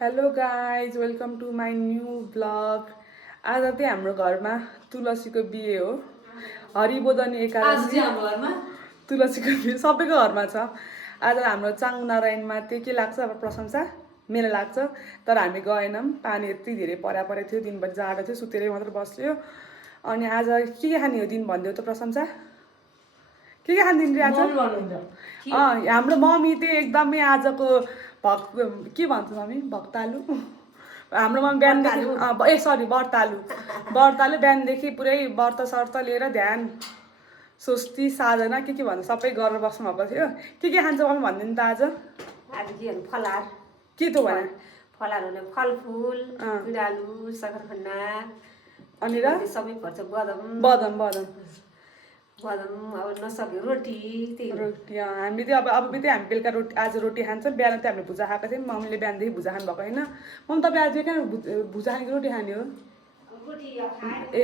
Hello guys welcome to my new blog. आज चाहिँ हाम्रो घरमा तुलसीको बिहे हो। हरिबोधनी एकादशी तुलसीको बिहे सबैको घरमा छ। आज हाम्रो चाङनारायणमा चाहिँ के लाग्छ अब प्रशंसा मेला लाग्छ, तर हामी गएनौँ। पानी यति धेरै परेको थियो, दिनभरि जाडो थियो, सुतेरै मात्र बस्यो। अनि आज के खाने हो दिन भनिदेऊ त प्रशंसा, के खानिदिनु आज? हाम्रो मम्मी चाहिँ एकदमै आजको के भन्छ मम्मी भक्तालु। हाम्रो मम्मी बिहानदेखि व्रतालु बिहानदेखि पुरै व्रत सर्त लिएर ध्यान स्वस्ति साधना के भन्छ सबै गरेर बस्नु भएको थियो। के खान्छ मम्मी भनिदिनु त आज के फलार के त भने फलार हुने फलफुल पिँडालु सकरखन्डा अनि र सबै पर्छ बदम बदम बदम बदम अब नसक्यो रोटी रोटी हामी चाहिँ अब चाहिँ हामी बेलुका रोटी आज रोटी खान्छौँ। बिहान चाहिँ हामीले भुजा खाएको थियौँ। मम्मीले बिहानदेखि भुजा खानु भएको होइन। मम्मी तपाईँ आज कहाँ भुजा खाने रोटी खाने हो? ए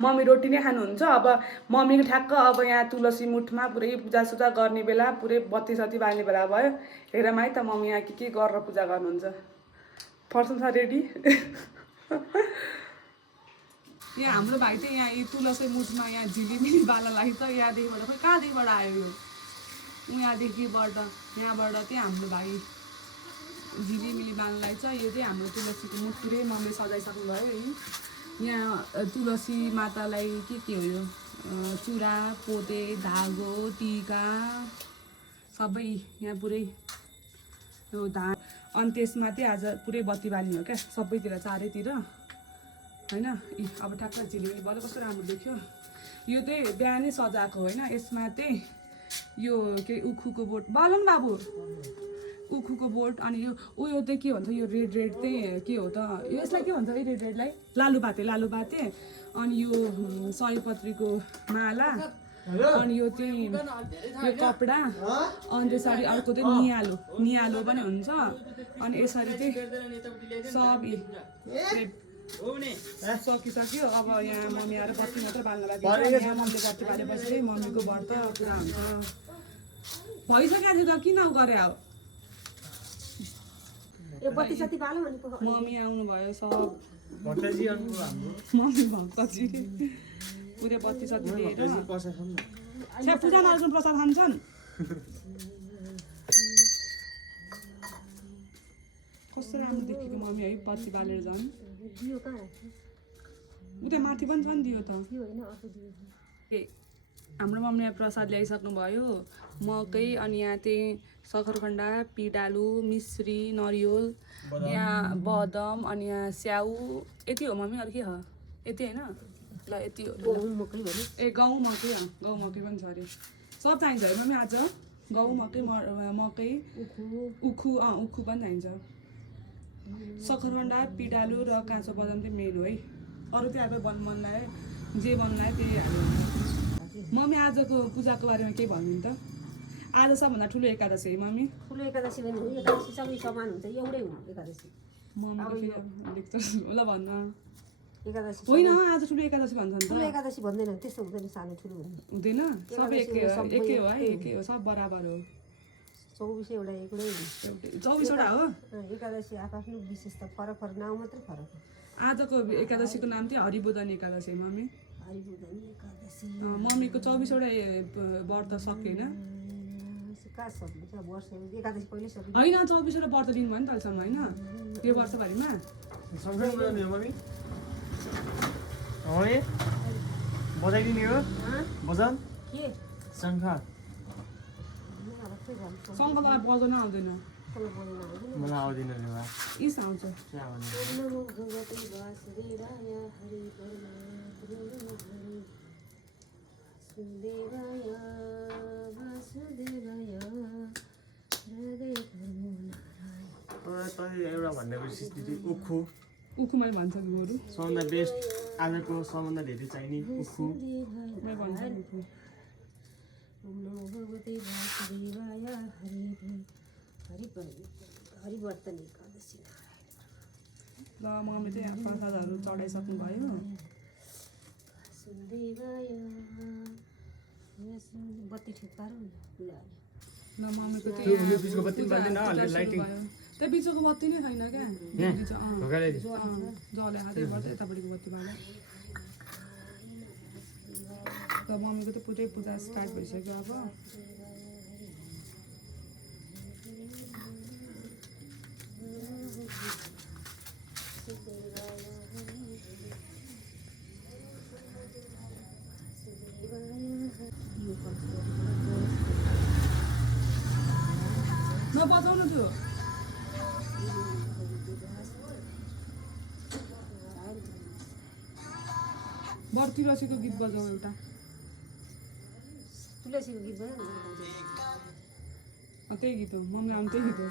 मम्मी रोटी नै खानुहुन्छ। अब मम्मीको ठ्याक्क अब यहाँ तुलसी मुठमा पुरै पूजासुजा गर्ने बेला, पुरै बत्ती सत्ती बाल्ने बेला भयो। हेरौँ है त मम्मी यहाँ के गरेर पूजा गर्नुहुन्छ। प्रशंसा रेडी? यहाँ हाम्रो भाइ चाहिँ यहाँ तुलसी मुठमा यहाँ झिलिमिली बाल्नलाई त यहाँदेखिबाट खोइ कहाँदेखिबाट आयो यो यहाँबाट चाहिँ हाम्रो भाइ झिलिमिली बाल्नलाई छ। यो चाहिँ हाम्रो तुलसीको मुठ पुरै मम्मीले सजाइसक्नु भयो है। यहाँ तुलसी मातालाई के हो यो चुरा पोते धागो टिका सबै यहाँ पुरै यो धान। अनि त्यसमा चाहिँ आज पुरै बत्ती बाल्ने हो क्या सबैतिर चारैतिर होइन। अब ठ्याक्क झिलिमिली भयो कस्तो राम्रो देख्यो। यो चाहिँ बिहानै सजाएको होइन। यसमा चाहिँ यो के उखुको बोट बालन बाबु उखुको बोट अनि यो उयो चाहिँ के भन्छ यो रेड चाहिँ के हो त यसलाई के भन्छ है रेडलाई लालुपाते अनि यो सयपत्रीको माला अनि यो चाहिँ यो कपडा अनि त्यसरी अर्को चाहिँ नियालो पनि हुन्छ। अनि यसरी चाहिँ सब सकिसक्यो। अब यहाँ मम्मी आएर बत्ती मात्र बाल्न लाग्यो। मम्मीले बत्ती बालेपछि चाहिँ मम्मीको व्रत पुरा हुन्छ। भइसक्यो आज त किन गरे अब मम्मी आउनुभयो सब मम्मी भक्तजी पुरै बत्ती सत्ती लिएर पूजा नर्जुन प्रसाद खान्छन्। कस्तो राम्रो देखेको मम्मी है बत्ती बालेर झन् उतै माथि पनि छ नि दियो त। हाम्रो मम्मीले प्रसाद ल्याइसक्नु भयो मकै अनि यहाँ चाहिँ सकरखन्डा पिँडालु मिश्री नरिवल यहाँ बदम अनि यहाँ स्याउ यति हो मम्मी। अरू के हो यति होइन ल यति हो ए गहुँ मकै पनि छ अरे सब चाहिन्छ है मम्मी आज गहुँ मकै उखु पनि चाहिन्छ। सकरखन्डा पिँडालु र काँचो बदाम चाहिँ मेन हो है। अरू चाहिँ अब मन लाग्यो जे मन लाग्यो त्यही हाल्यो। मम्मी आजको पूजाको बारेमा केही भन्नु त? आज सबभन्दा ठुलो एकादशी है मम्मी? ठुलो एकादशी भने एकादशी सबै समान हुन्छ एउटै हो एकादशी। मम्मी ल भन्न एकादशी होइन आज ठुलो एकादशी भन्छ नि त। ठुलो एकादशी भन्दैन त्यस्तो हुँदैन सानो ठुलो हुँदैन सबै एकै हो सब बराबर हो। 24 वटा एउटै हुन्छ 24 वटा हो। एकादशी आफ्नो विशेषता फरक नाउँ मात्रै फरक हो। आजको एकादशीको नाम चाहिँ हरिबोधनी एकादशी है मम्मी। हरिबोधनी एकादशी मम्मीको 24 वटा व्रत सकेन कहाँ सकिन्छ वर्ष एकादशी पहिले सकिन्छ होइन 24 वटा व्रत दिनु भयो नि तलसम्म होइन यो वर्षभरिमा बजाइदिने हो बजान के शङ्ख सङ्कललाई बजाउन आउँदैन मलाई आउँदैन रे बा इस आउँछ। एउटा भनेपछि उखु मैले भन्छ कि बरु सबभन्दा बेस्ट आजको सबभन्दा धेरै चाहिने उखु मैले भन्छ उखु। हरिवर्तन एकादशी ल मम्मी चाहिँ प्रसादहरू चढाइसक्नु भयो। बत्ती ठिक पारौँ ल मम्मीको त्यो बत्ती बाल्दैन लाइटिङ त्यो बिचको बत्ती नै छैन क्या बिच ढोकाले जले हातैबाट यतापट्टिको बत्ती बाल्यो त मम्मीको त पुरै पूजा स्टार्ट भइसक्यो अब नबजाउनु त्यो बर्ती रसीको गीत बजाऊ एउटा तुलसीको गीत भयो त्यही गीत हो मम्मीले आउनु त्यही गीत हो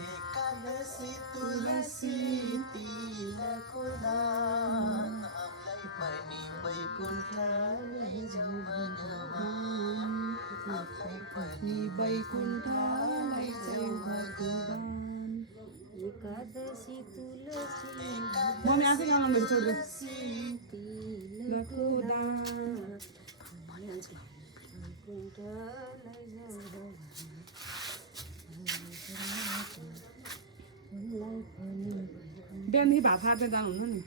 बैकुण्ठलाई चाहिँ भगवान एकादशी तुलसी मम्मी आफै गाउनु भनेको छोड्यो बिहानदेखि भात खाँदै जानुहुन्न नि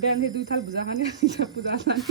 बिहानदेखि 2 थाल भुजा खाने पूजा खाने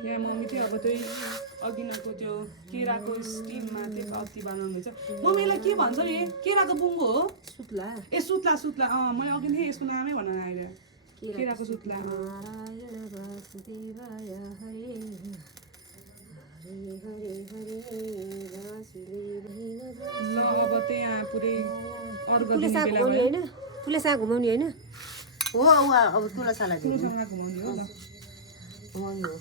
यहाँ मम्मी चाहिँ अब त्यही अघिनको त्यो केराको स्टिममा चाहिँ कति बनाउनुहुन्छ मम्मीलाई के भन्छ नि केराको बुङ्गो हो सुत्ला ए सुत्ला सुत्ला मैले अघि थिएँ यसको नामै भन्न आएर केराको सुत्ला नारायण वासुदेवाय हरे हरे हरे हरे वासुदेवाय ल अब त्यही यहाँ पुरै अर्को तुले साग घुमाउने होइन तुले साग घुमाउने होइन हो अब तुलसालाई ठुलोसँग घुमाउने हो ल घुमाउने हो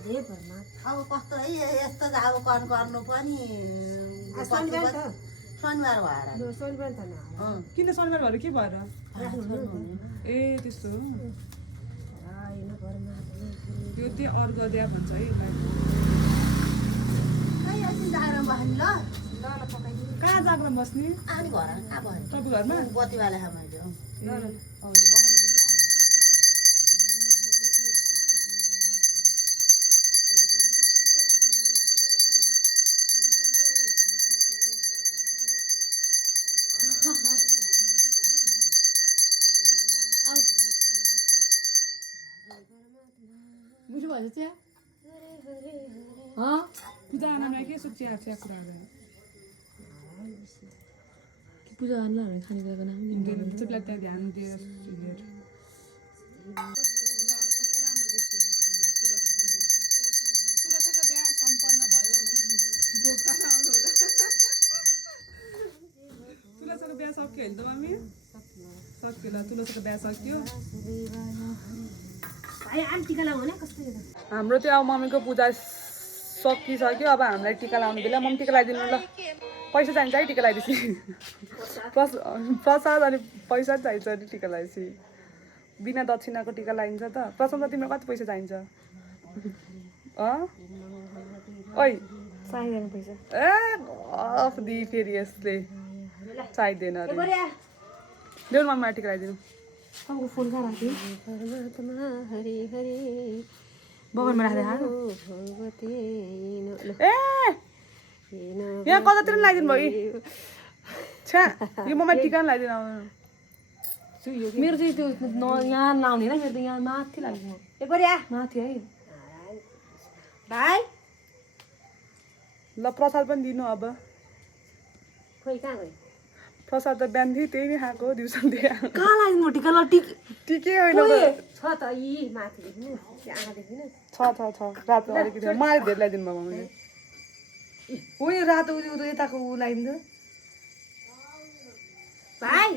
हे परमात्मा अब कस्तो है यस्तो त अब गर्नु पनि शनिबार त शनिबार भएर शनिबार त किन शनिबार भएर के भएर राख्नु ए त्यस्तो हो नारायण परमात्मा त्यो चाहिँ अर्को द्या भन्छ है यसलाई खै एकछिन जाएर बस्ने ल ल पकाइदिनु कहाँ जाग्रा बस्ने अनि घर कहाँ भयो तपाईँ घरमा बत्तीवाला खाँ मैले ल मिठो भएछ चिया पूजा आनामा के यसो चिया चिया कुराहरू पूजा आनलाई खाने कुराको नाम त्यसलाई त्यहाँ ध्यान दिएर सुनेर तुलसीको बिहा सम्पन्न भयो तुलसीको बिहा सक्यो होइन त मम्मी सक्यो ल तुलसीको बिहा सक्यो भाइ आम टिका लगाउने कस्तो हाम्रो त्यो अब मम्मीको पूजा सकिसक्यो अब हामीलाई टिका लाउनु बेला मम्मी टिका लगाइदिनु ल पैसा चाहिन्छ है टिका लगाइदिएपछि प्रसाद अनि पैसा चाहिन्छ अनि टिका लगाएपछि बिना दक्षिणाको टिका लगाइन्छ त प्रशान्त तिम्रो कति पैसा चाहिन्छ ओइ चाहिँदैन पैसा ए अफ दि फेरि यसले चाहिँदैन अरे देऊ मम्मीलाई टिका लगाइदिनु तपाईँको फोन कहाँ राख्थ्यो परमात्मा हरे हरे बगरमा राख्दै भगवती ए यहाँ कतातिर लगाइदिनु भयो छ्या यो मम्मी टिका पनि लगाइदिनु मेरो चाहिँ त्यो यहाँ लाउने होइन मेरो त यहाँ माथि लाग्छ ए बढिया माथि है भाइ ल प्रसाद पनि दिनु अब खोइ कहाँ गयो प्रसाद त बिहान थियो त्यही नै खाएको दिउँसो त्यही खाएको कहाँ लाग्यो म टिका ल ठिकै होइन छ त यी माथि देख्नु आँखा देख्नु छ रातो अलिकति मलाई धेरै लगाइदिनु भयो मम्मीले हो यो रातो यताको ऊ लगाइदिन्छ भाइ